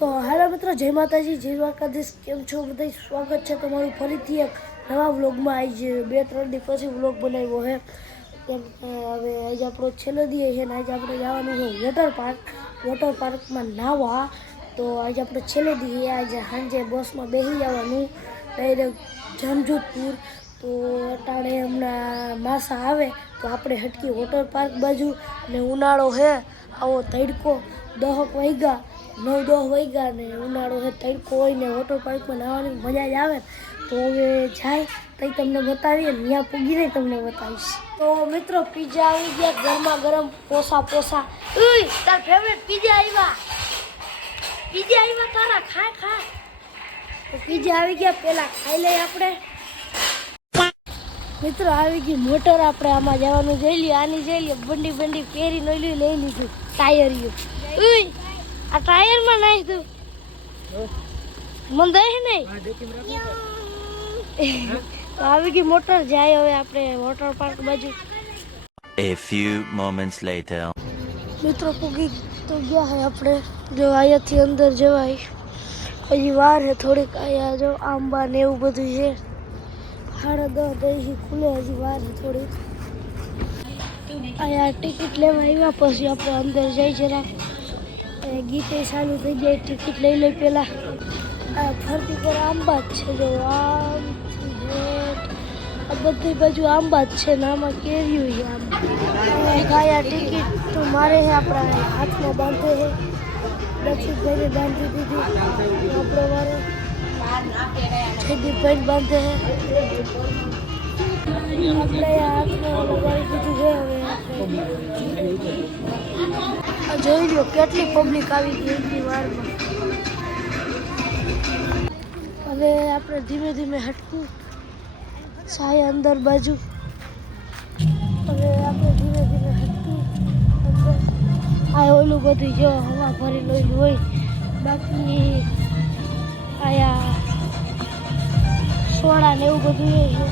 તો હેલો મિત્રો, જય માતાજી, જય દ્વારકાધીશ. કેમ છો બધા? સ્વાગત છે તમારું ફરીથી એક નવા વ્લોગમાં. આજે 2-3 દિવસ પછી વ્લોગ બનાવ્યો છે. કેમ હવે આજે આપણો છેલ્લો દિવસ છે ને આજે આપણે જવાનું છે વોટર પાર્કમાં નાહવા. તો આજે આપણો છેલ્લો દિવસ. આજે સાંજે બસમાં બેસી જવાનું ડાયરેક્ટ જામજોધપુર. તો અટાણે હમણાં માસા આવે તો આપણે હટકી વોટર પાર્ક બાજુ. ને ઉનાળો છે, આવો તડકો 10 વાગ્યા 9-10 વાગ્યા ને ઉનાળો છે, તડકો હોય ને વોટર પાર્કમાં નાહવાની મજા જ આવે. તો હવે જાય તઈ તમને બતાવીએ, ત્યાં પૂગીને તમને બતાવીશ. તો મિત્રો, પીઝા આવી ગયા, ગરમા ગરમ પોસા. તાર ફેવરેટ પીઝા આવ્યા તારા. ખા. તો પીઝા આવી ગયા, પેલા ખાઈ લઈએ આપણે. મિત્રો આવી ગઈ મોટર, આપણે આમાં જવાનું જોઈ લઈએ. આની જોઈ લઈએ, બંડી પહેરી લઈ લીધું ટાયરિયું. આ ટાયરમાં નાખ તું મને દે નહીં. તો આવી ગઈ મોટર, જાય હવે આપણે વોટર પાર્ક બાજુ. A few moments later. મિત્રો પૂગી તો ગયા હે આપણે. જો અહીંયાથી અંદર જવાય, હજી વાર હે થોડીક. અહીંયા જો આંબા ને એવું બધું છે. 10:30 ખુલે, હજી વાર હે થોડીક. અહીંયા ટિકિટ લેવા આવ્યા, પછી આપણે અંદર જઈ જરાક. ગીતે ચાલુ થઈ જાય, ટિકિટ લઈ લઈ પેલા. ફરતી પર આંબા જ છે. જો આમ આ બધી બાજુ આંબા જ છે ને આમાં કેરીયું છે. આંબા ટિકિટ તો મારે છે, આપણા હાથમાં બાંધે છે. દક્ષિતભાઈને બાંધી દીધી, આપણો વારો જયદીપભાઈને બાંધે છે. આપણે હાથમાં લગાવી દીધું છે. હવે જોઈ લો કેટલી પબ્લિક આવી ગઈ એટલી વારમાં. હવે આપણે ધીમે ધીમે હટકું સાય અંદર બાજુ. હવે આપણે ધીમે હટકું અંદર. આ ઓલું બધું જો હવા ભરી લોયું હોય. બાકી આયા સોડા ને એવું બધું એ છે.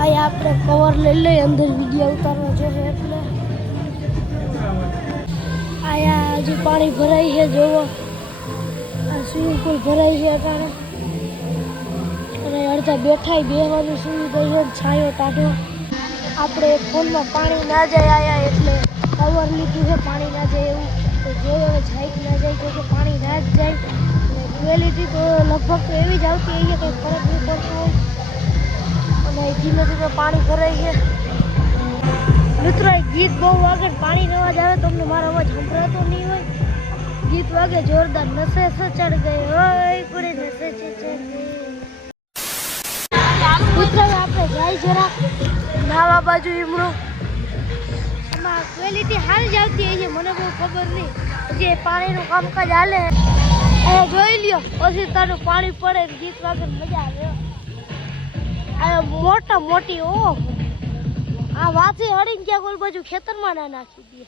અહીંયા આપણે કવર લઈ અંદર વિડીયો ઉતારવા જોઈએ એટલે. અહીંયા હજુ પાણી ભરાય છે, જોવો. આ સ્વિમિંગ પુલ ભરાય છે અટાણે. અને અડધા બેહવાની સુવિધા છે, છાંયો ટાઢો. આપણે ફોનમાં પાણી ના જાય આયા એટલે કવર લીધું છે, પાણી ના જાય એવું. તો જોઈએ હવે જાય કે ના જાય, કે પાણી ના જ જાય. અને ક્વોલિટી તો લગભગ તો એવી જ આવતી હોય, કંઈ ફરક નહીં પડતો હોય. અને ધીમે ધીમે પાણી ભરાય છે. મિત્રો, ગીત બહુ વાગે, પાણીનો અવાજ આવે, તમને મારો અવાજ સંભળાતો નહીં હોય. ગીત વાગે જોરદાર. નસે ચડ ગઈ હોય પૂરી, નસે ચડ ગઈ. મિત્રો, આપણે જાય જરા નાવા બાજુ ઈમડો. એમાં ક્વોલિટી સારી જ આવતી હોય છે, મને બહુ ખબર નહીં. જે પાણીનું કામકાજ હાલે અહીંયા જોઈ લ્યો. પછી તારું પાણી પડે, ગીત વાગે મજા આવે. આ મોટી ઓહ, આ વાથી હળીને ક્યાંક ઓલ બાજુ ખેતરમાં ના નાખી દે.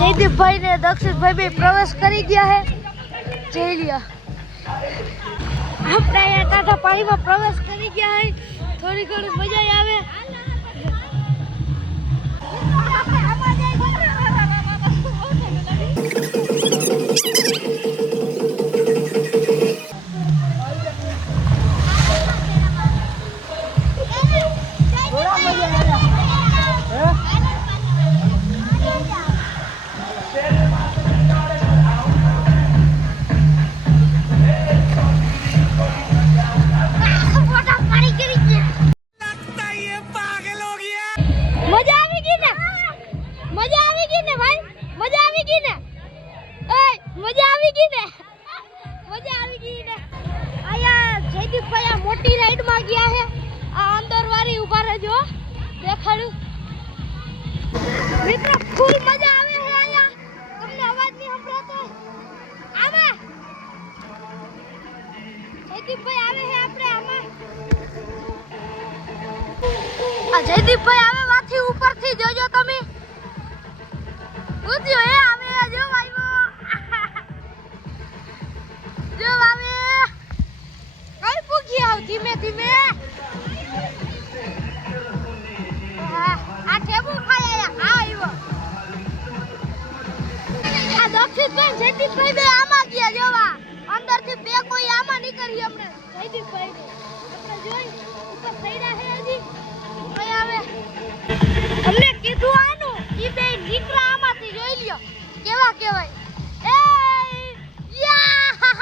જયદીપભાઈ ને દક્ષિતભાઈ બે પ્રવેશ કરી ગયા છે. જઈ લ્યો, આપણે અહીંયા ટાટા પાણીમાં પ્રવેશ કરી ગયા છે. થોડી ઘણી મજા આવે. મોટી રાઈડમાં ગયા છે. આ અંદર વાળી ઉભા રહેજો, દેખાડું. મિત્રો, ફૂલ મજા આવે છે અહીંયા. તમને અવાજ નહીં સંભળાતો આવે? જયદીપભાઈ આવે છે આપણે આમાં. આ જયદીપભાઈ આવે વાથી ઉપરથી, જોજો તમે. ઉધ્યો એ આવે, જો આવ્યો. જો આવે. કઈ પૂગી આવ ધીમે ધીમે. આ ટેબુ ખાઈ આયા. હા આવ્યો. દક્ષિતભાઈ જયદીપભાઈ બે આમાં ગયા જોવા અંદરથી બે કોઈ આમાં નહીં કરી અમને જયદીપભાઈ આપણે જોઈ ઉપર સૈડા હે હજી કઈ આવે અમને કીધું આનું ઈ બે નીકળા આમાંથી જોઈ લ્યો કેવા કહેવાય એ યા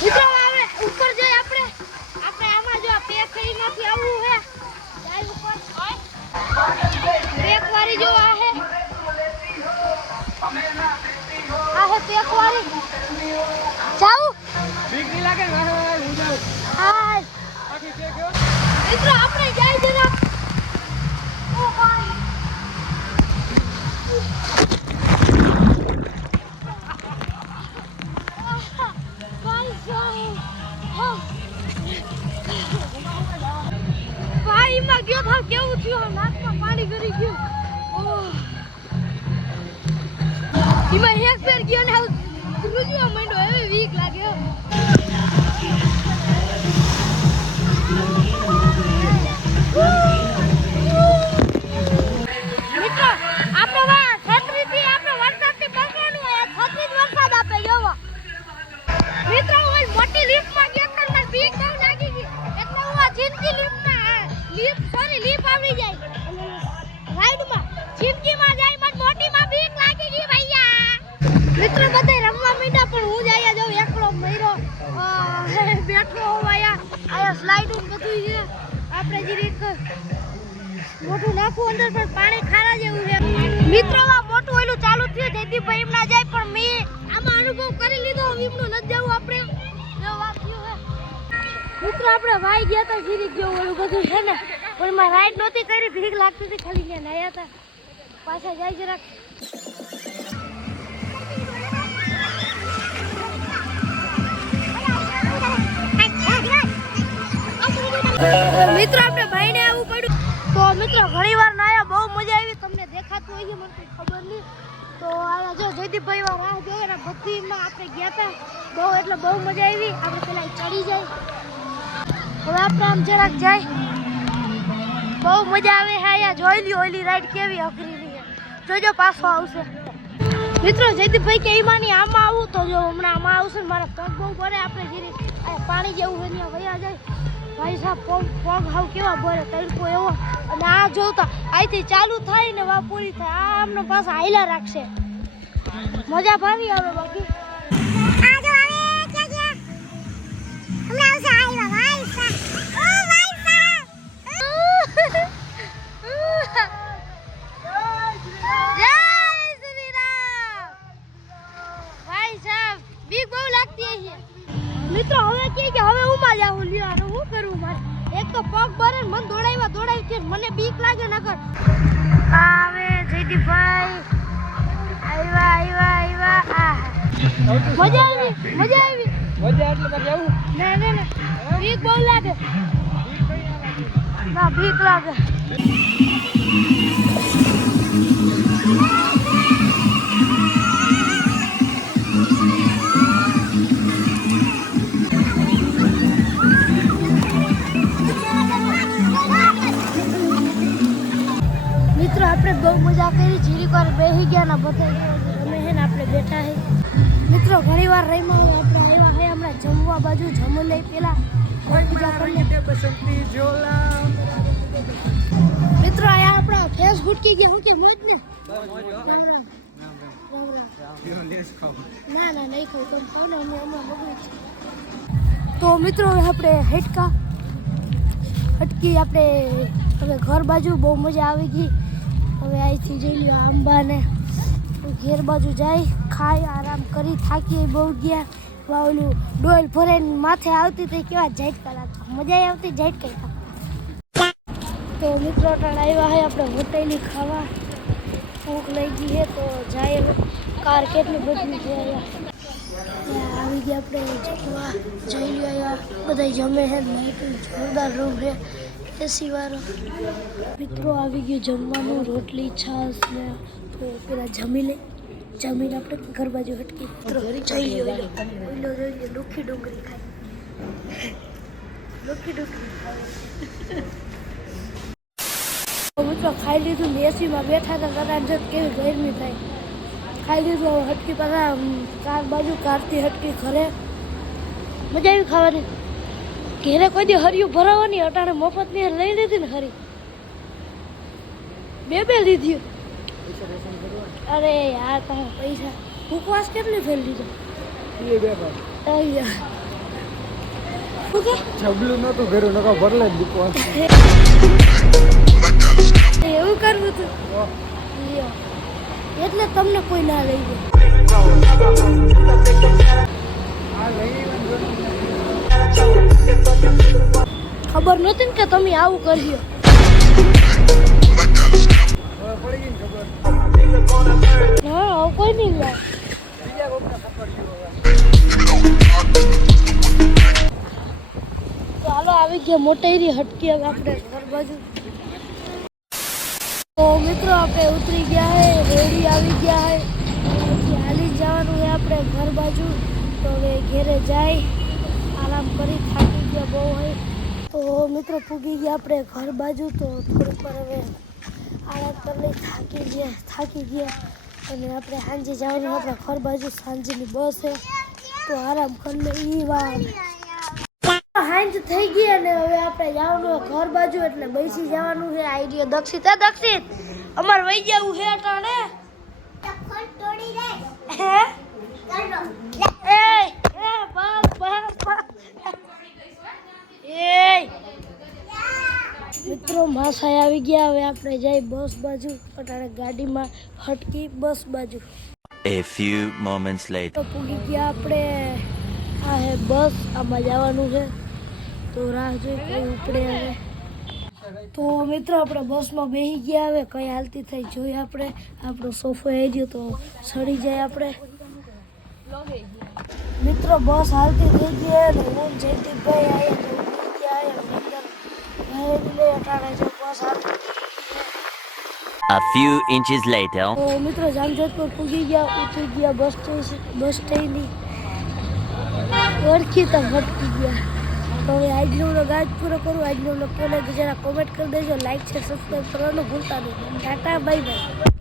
મિત્રો આવે ઉપર જોઈ આપણે આમાં જો પે કરી નથી આવવું હે જાય ઉપર એક વારી જો આ હે પેક વાળી જાઉં બીક નહીં લાગે હું જાઉં હા બાકી પેક હો મિત્રો આપણે જાય જરા ઓ ભાઈ ભાઈ માં ગયો થાવ કેવું થયું નાકમાં પાણી ગરી ગયું ઈમાં એક ફેર ગયો ને ધ્રુજવા માંડ્યો હવે વીક લાગે મિત્રો આપણે વા છત્રીથી આપણે વરસાદથી બચવાનું હોય છત્રી વરસાદ આપે જોવો મિત્રો ઓય મોટી લિફ્ટમાં ગયો તો મને બીક બહુ લાગી ગઈ એટલે હું આ જિંદગી લીપ આવી જાય રાઈડમાં જિંદગીમાં જાય મને મોટીમાં બીક લાગી ગઈ ભૈયા મિત્રો બધા રમવા માંડ્યા પણ હું જ આયા જાઉં એકલો મર્યો બેઠો હોવાયા આયા સ્લાઇડિંગ બધું છે આપણે જીરીક મોટું નાખું અંદર પણ પાણી ખારા જેવું છે મિત્રો આ મોટું ઓલું ચાલુ થયું જયદીપભાઈ એમ ના જાય પણ મેં આમાં અનુભવ કરી લીધો એમનું નથી જવું આપણે જો વાત થયું છે મિત્રો આપણે વાઈ ગયા હતા જીરીક જેવું ઓલું બધું છે ને પણ એમાં રાઈડ નહોતી કરી ભીખ લાગતી હતી ખાલી ત્યાં નાયા હતા પાછા જાય જરાક મિત્રો આપણે ભાઈને આવવું પડ્યું તો મિત્રો ઘણીવાર નાયા બહુ મજા આવી તમને દેખાતું હોય છે મને કંઈ ખબર નહીં તો આ જો જયદીપભાઈ વાર રાહ જોઈ અને બધીમાં આપણે ગયા હતા બહુ એટલે બહુ મજા આવી આપણે પેલા ચડી જાય હવે આપણે આમ જરાક જાય બહુ મજા આવે હા યા જોઈ લ્યો ઓલી રાઈડ કેવી અઘરી છે જોજો પાછો આવશે મિત્રો જયદીપભાઈ કે ઈમાની આમાં આવું તો જો હમણાં આમાં આવશે ને મારા પગ બહુ ભરે આપણે જેરી પાણી જેવું હોય ત્યાં વયા જાય ભાઈ સાહેબ પગ હાવ કેવા ભરે તડકો એવો અને આ જોતા અહીંથી ચાલુ થાય ને વા પૂરી થાય આ આમનો પાછા હાઈલા રાખશે મજા ભાવી આવે બાકી મિત્રો હવે કે હવે ઉમા જાવું લ્યો અને હું કરું મારે એક તો પગ ભરે મન દોડાવી છે મને બીક લાગે નકર આવે જયદીપભાઈ આવ્યા આ મજા આવી એટલે તારે આવું ના બીક બહુ લાગે ના બીક લાગે મિત્રો આપણે બહુ મજા કરી જીરીક વાર બેસી ગયા ને બધા અમે હે ને આપણે બેઠા હે મિત્રો ઘણી વાર રહીમાં હોય આપણે આવ્યા હે હમણાં જમવા બાજુ જમી લઈ પેલા બીજા કરી મિત્રો આયા આપણા ફેસ ફૂટકી ગયા હું કે મોજ ને ના નહીં ખાવ તમે ખાવ ને અમે હમણાં બગડી તો મિત્રો આપણે હટકી આપણે હવે ઘર બાજુ બહુ મજા આવી ગઈ હવે અહીંથી જઈ લ્યો આંબાને ઘેર બાજુ જાય ખાઈ આરામ કરી થાકી બહુ ગયા વાવલું ડોલ ભરાઈને માથે આવતી તો કેવા ઝાટકા લાગતા મજા આવતી ઝાટકા તો મિત્રો ટાણ આવ્યા હોય આપણે હોટેલી ખાવા ભૂખ લઈ ગઈ છે તો જાય કાર કેટલી બધી છે આવી ગયા આપણે જમવા જઈ લ્યો બધા જમે છે જોરદાર રૂમ છે એસી વાળો મિત્રો આવી ગયું જમવાનું રોટલી છાશ ને તો પેલા જમીને આપણે ઘર બાજુ હટકી મિત્રો જઈ લ્યો ડુખી ડુંગળી ખાઈ મિત્રો ખાઈ લીધું ને એસીમાં બેઠા હતા કદાચ કેવી ગરમી થાય ખાઈ લીધું હટકી પાછા કાર બાજુ કારથી હટકી ઘરે મજા આવી ખાવાની. ઘેરે કોઈ દી હરિયું ભરાવાની અટાણે મફતની લઈ લીધી ને હરી બે લીધી. અરે યાર તમે પૈસા ઉપવાસ કેટલી ફેર લીધો? છબલું નતું ઘરે નકા ભરલે જ દીકવા એવું કરવું હતું એટલે તમને કોઈ ના લઈ ગયું. ખબર નહોતી ને કે તમે આવું કર્યું. પડી ગઈ ખબર હા હવે કોઈ નહીં લે. બીજા કોકને ખબર તો હાલો આવી ગયા મોટેરી હટકી હવે આપણે ઘર બાજુ. તો મિત્રો આપણે ઉતરી ગયા હે રેડી આવી ગયા હે હજી હાલી જવાનું છે આપણે ઘર બાજુ. તો હવે ઘેરે જાય આરામ કરી થાકી ગયા બહુ હોય. તો મિત્રો પૂગી ગયા આપણે ઘર બાજુ. તો થોડીક વાર હવે આરામ કરી થાકી ગયા અને આપણે સાંજે જવાનું આપણા ઘર બાજુ. સાંજની બસ છે તો આરામ કરીને વાર હાંજ થઈ ગઈ અને હવે આપણે જવાનું ઘર બાજુ એટલે બેસી જવાનું છે. આઈડિયો દક્ષિત દક્ષિત અમારે વહી જવું છે અટાણે. હે એ મિત્રો માસા આવી ગયા. હવે આપણે જઈ બસ બાજુ. અટાણે ગાડીમાં હટકી બસ બાજુ. A few moments later. તો પૂગી ગયા આપણે. આ હે બસ આમાં જવાનું છે તો રાહ જોઈ કઈ ઉપડે હવે. તો મિત્રો આપણે બસમાં બેસી ગયા. હવે કઈ હાલતી થઈ જોઈ આપણે. આપણો સોફો આવી ગયો તો સડી જાય આપણે. મિત્રો બસ હાલતી થઈ ગઈ અને હું જયદીપભાઈ આવ્યા જો બસ હાલતી. A few inches later. તો મિત્રો જામજોધપુર પૂગી ગયા. ઉતરી ગયા બસ સ્ટેન્ડની ઓળખી તો ભટકી ગયા. તો હવે આજનો વ્લોગ આજ પૂરો કરું. આજનો વ્લોગ કેવો લાગ્યો જરા કોમેન્ટ કરી દેજો. લાઈક છે સબસ્ક્રાઈબ કરવાનું ભૂલતા નહીં. Tata bye bye.